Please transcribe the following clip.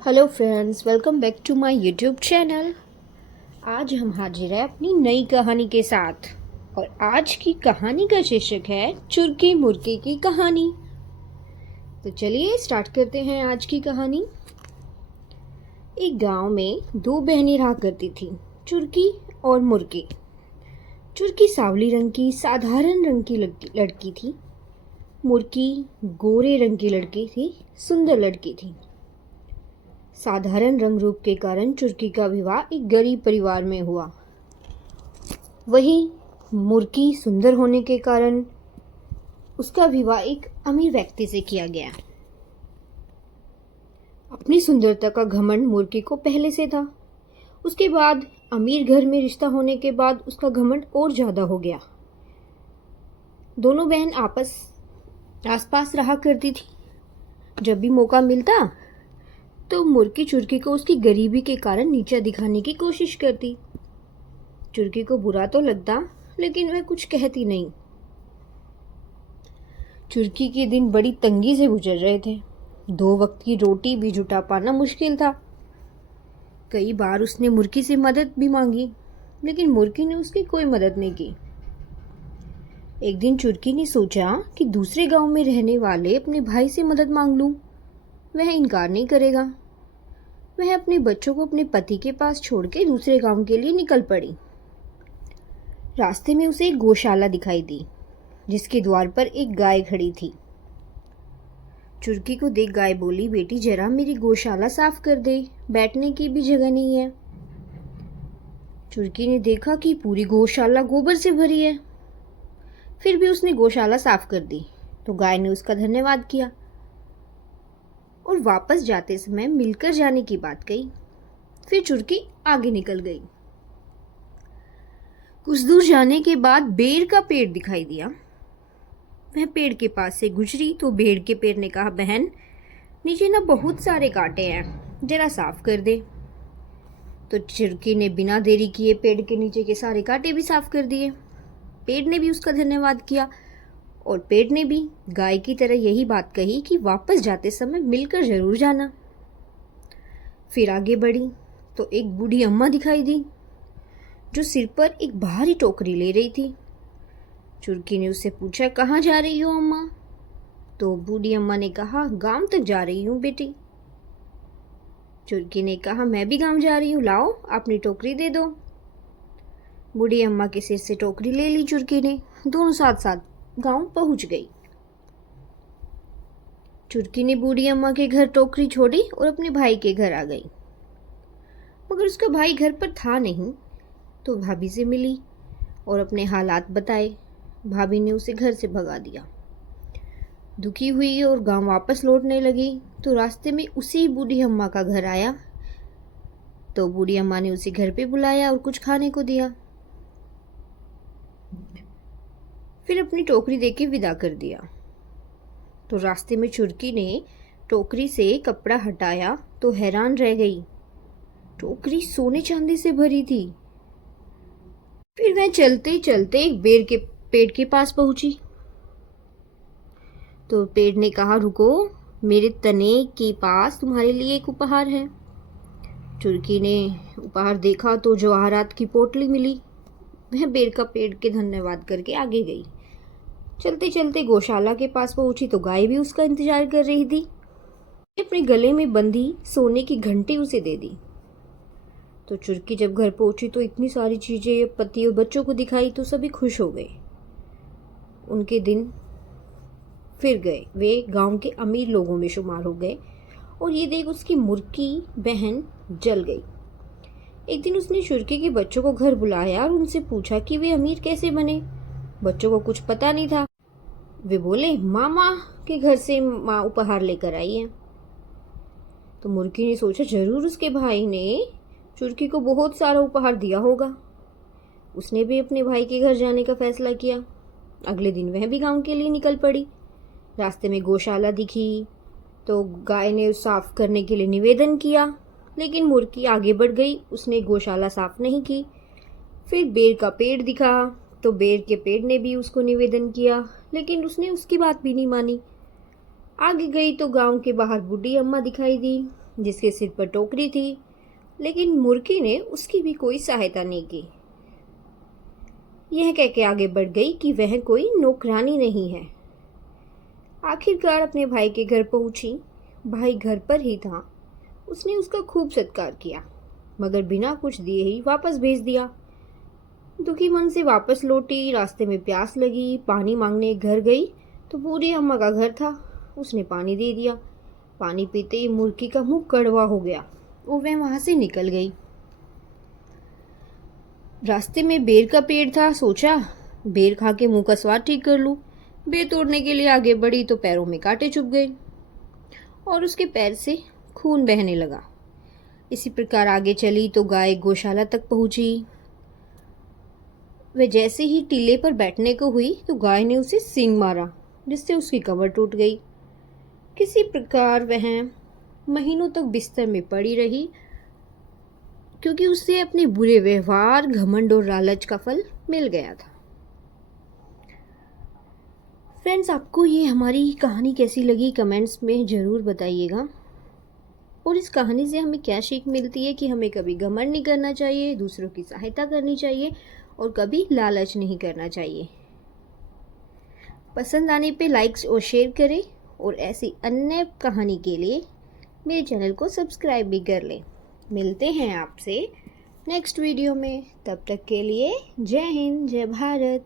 Hello friends, welcome back to my YouTube channel. आज हम हाजिर हैं अपनी नई कहानी के साथ और आज की कहानी का शीर्षक है चुरकी मुर्गी की कहानी। तो चलिए स्टार्ट करते हैं आज की कहानी। एक गांव में दो बहनें रहा करती थीं, चुरकी और मुर्गी। चुरकी सांवली रंग की साधारण रंग की लड़की थी। मुर्गी गोरे रंग की लड़की थी, सुंदर लड़की थी। साधारण रंग रूप के कारण चुरकी का विवाह एक गरीब परिवार में हुआ। वहीं मुर्गी सुंदर होने के कारण उसका विवाह एक अमीर व्यक्ति से किया गया। अपनी सुंदरता का घमंड मुर्गी को पहले से था। उसके बाद अमीर घर में रिश्ता होने के बाद उसका घमंड और ज्यादा हो गया। दोनों बहन आसपास रहा करती थी। जब भी मौका मिलता तो मुर्गी चुरकी को उसकी गरीबी के कारण नीचा दिखाने की कोशिश करती। चुरकी को बुरा तो लगता, लेकिन वह कुछ कहती नहीं। चुरकी के दिन बड़ी तंगी से गुजर रहे थे। 2 वक्त की रोटी भी जुटा पाना मुश्किल था। कई बार उसने मुर्गी से मदद भी मांगी, लेकिन मुर्गी ने उसकी कोई मदद नहीं की। एक दिन चुरकी ने सोचा कि दूसरे गांव में रहने वाले अपने भाई से मदद मांग लूं। वह इनकार नहीं करेगा। वह अपने बच्चों को अपने पति के पास छोड़ के दूसरे गांव के लिए निकल पड़ी। रास्ते में उसे एक गौशाला दिखाई दी, जिसके द्वार पर एक गाय खड़ी थी। चुरकी को देख गाय बोली, बेटी जरा मेरी गौशाला साफ कर दे, बैठने की भी जगह नहीं है। चुरकी ने देखा कि पूरी गौशाला गोबर से भरी है। फिर भी उसने गौशाला साफ कर दी तो गाय ने उसका धन्यवाद किया और वापस जाते समय मिलकर जाने की बात कही। फिर चुरकी आगे निकल गई। कुछ दूर जाने के बाद बेर का पेड़ दिखाई दिया। वह पेड़ के पास से गुजरी तो बेर के पेड़ ने कहा, बहन नीचे ना बहुत सारे कांटे हैं, जरा साफ कर दे। तो चुरकी ने बिना देरी किए पेड़ के नीचे के सारे कांटे भी साफ कर दिए। पेड़ ने भी उसका धन्यवाद किया और पेड़ ने भी गाय की तरह यही बात कही कि वापस जाते समय मिलकर जरूर जाना। फिर आगे बढ़ी तो एक बूढ़ी अम्मा दिखाई दी, जो सिर पर एक भारी टोकरी ले रही थी। चुरकी ने उससे पूछा, कहाँ जा रही हो अम्मा? तो बूढ़ी अम्मा ने कहा, गांव तक जा रही हूँ बेटी। चुरकी ने कहा, मैं भी गांव जा रही हूँ, लाओ अपनी टोकरी दे दो। बूढ़ी अम्मा के सिर से टोकरी ले ली चुरकी ने। दोनों साथ साथ गांव पहुंच गई। चुरकी ने बूढ़ी अम्मा के घर टोकरी छोड़ी और अपने भाई के घर आ गई। मगर उसका भाई घर पर था नहीं, तो भाभी से मिली और अपने हालात बताए। भाभी ने उसे घर से भगा दिया। दुखी हुई और गांव वापस लौटने लगी तो रास्ते में उसी बूढ़ी अम्मा का घर आया। तो बूढ़ी अम्मा ने उसे घर पे बुलाया और कुछ खाने को दिया। फिर अपनी टोकरी देके विदा कर दिया। तो रास्ते में चुरकी ने टोकरी से कपड़ा हटाया तो हैरान रह गई। टोकरी सोने चांदी से भरी थी। फिर वह चलते चलते एक बेर के पेड़ के पास पहुंची। तो पेड़ ने कहा, रुको, मेरे तने के पास तुम्हारे लिए एक उपहार है। चुरकी ने उपहार देखा तो जवाहरात की पोटली मिली। वह बेर का पेड़ के धन्यवाद करके आगे गई। चलते चलते गौशाला के पास पहुंची तो गाय भी उसका इंतजार कर रही थी। अपने गले में बंधी सोने की घंटी उसे दे दी। तो चुरकी जब घर पहुंची तो इतनी सारी चीजें पति और बच्चों को दिखाई तो सभी खुश हो गए। उनके दिन फिर गए। वे गांव के अमीर लोगों में शुमार हो गए और ये देख उसकी मुर्गी बहन जल गई। एक दिन उसने चुरकी के बच्चों को घर बुलाया और उनसे पूछा कि वे अमीर कैसे बने। बच्चों को कुछ पता नहीं था। वे बोले, मामा के घर से माँ उपहार लेकर आई है। तो मुर्गी ने सोचा, जरूर उसके भाई ने चुरकी को बहुत सारा उपहार दिया होगा। उसने भी अपने भाई के घर जाने का फैसला किया। अगले दिन वह भी गांव के लिए निकल पड़ी। रास्ते में गौशाला दिखी तो गाय ने साफ करने के लिए निवेदन किया, लेकिन मुर्गी आगे बढ़ गई। उसने गौशाला साफ नहीं की। फिर बेर का पेड़ दिखा तो बेर के पेड़ ने भी उसको निवेदन किया, लेकिन उसने उसकी बात भी नहीं मानी। आगे गई तो गांव के बाहर बूढ़ी अम्मा दिखाई दी। जिसके सिर पर टोकरी थी, लेकिन मुर्गी ने उसकी भी कोई सहायता नहीं की। यह कह के आगे बढ़ गई कि वह कोई नौकरानी नहीं है। आखिरकार अपने भाई के घर पहुंची। भाई घर पर ही था। उसने उसका खूब सत्कार किया, मगर बिना कुछ दिए ही वापस भेज दिया। दुखी मन से वापस लौटी। रास्ते में प्यास लगी, पानी मांगने घर गई तो बूढ़ी अम्मा का घर था। उसने पानी दे दिया। पानी पीते ही मुर्गी का मुंह कड़वा हो गया और वह वहां से निकल गई। रास्ते में बेर का पेड़ था। सोचा बेर खा के मुंह का स्वाद ठीक कर लूं। बेर तोड़ने के लिए आगे बढ़ी तो पैरों में कांटे चुभ गए और उसके पैर से खून बहने लगा। इसी प्रकार आगे चली तो गाय गौशाला तक पहुंची। वह जैसे ही टीले पर बैठने को हुई तो गाय ने उसे सींग मारा, जिससे उसकी कमर टूट गई। किसी प्रकार वह महीनों तक बिस्तर में पड़ी रही, क्योंकि उसे अपने बुरे व्यवहार, घमंड और लालच का फल मिल गया था। फ्रेंड्स, आपको ये हमारी कहानी कैसी लगी कमेंट्स में ज़रूर बताइएगा। और इस कहानी से हमें क्या सीख मिलती है कि हमें कभी घमंड नहीं करना चाहिए, दूसरों की सहायता करनी चाहिए और कभी लालच नहीं करना चाहिए। पसंद आने पे लाइक्स और शेयर करें और ऐसी अन्य कहानी के लिए मेरे चैनल को सब्सक्राइब भी कर लें। मिलते हैं आपसे नेक्स्ट वीडियो में। तब तक के लिए जय हिंद, जय भारत।